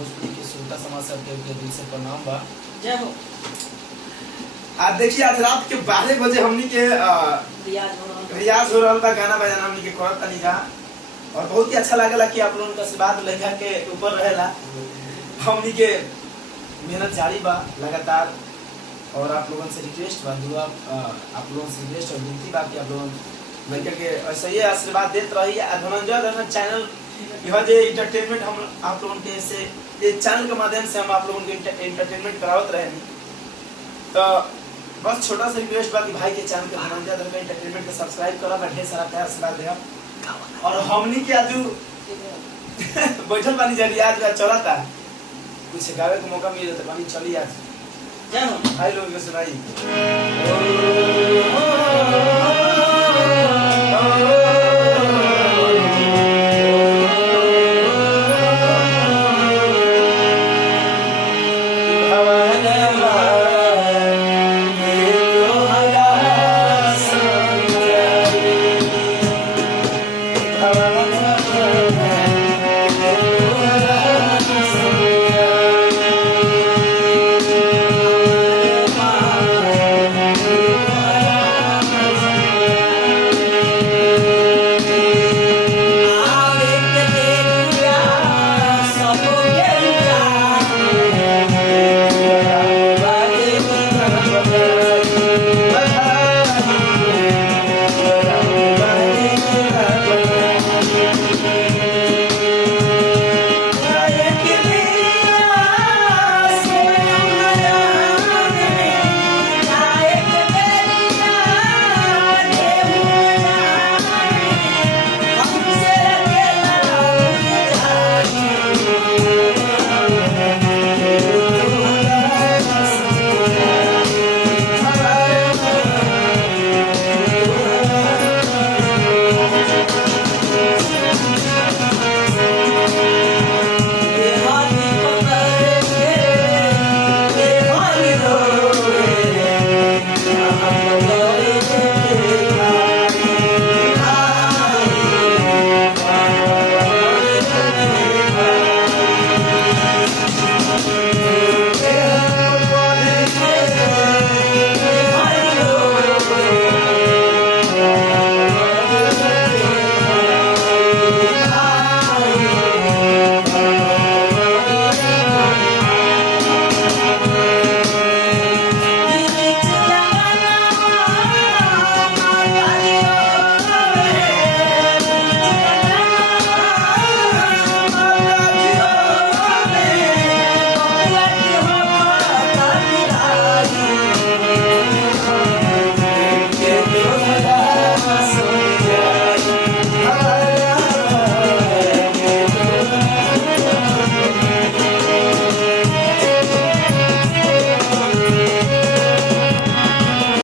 भोजपुरी के श्रोता समाज सबके दिल से प्रणाम बा। जय हो। आज देखिए आज रात के 12 बजे हमनी के रियाज हो रहा था, गाना बजाना हमनी के करत तनी जा और बहुत ही अच्छा लागला कि आप लोगन का आशीर्वाद लइका के ऊपर रहेला। हमनी के मेहनत जारी बा लगातार और आप लोगन से रिक्वेस्ट बा, दुआ आप लोगन से रिक्वेस्ट और विनती बा कि आप लोगन लइका के ऐसे ही आशीर्वाद देत रही। धनंजय रंजन चैनल यह जे एंटरटेनमेंट हम आप लोगन के से ये चैनल के माध्यम से हम आप लोगन के एंटरटेनमेंट करावत रहे। तो बस छोटा सा रिक्वेस्ट बा कि भाई के चैनल के धनंजय रंजन एंटरटेनमेंट के सब्सक्राइब करा, ढेर सारा प्यार आशीर्वाद देगा। और हमनी के आज बैठल बानी जरी आज चला था कुछ गावे का मौका मिले तो बानी चली आज। जय हो। भाई लोग के सुनाई।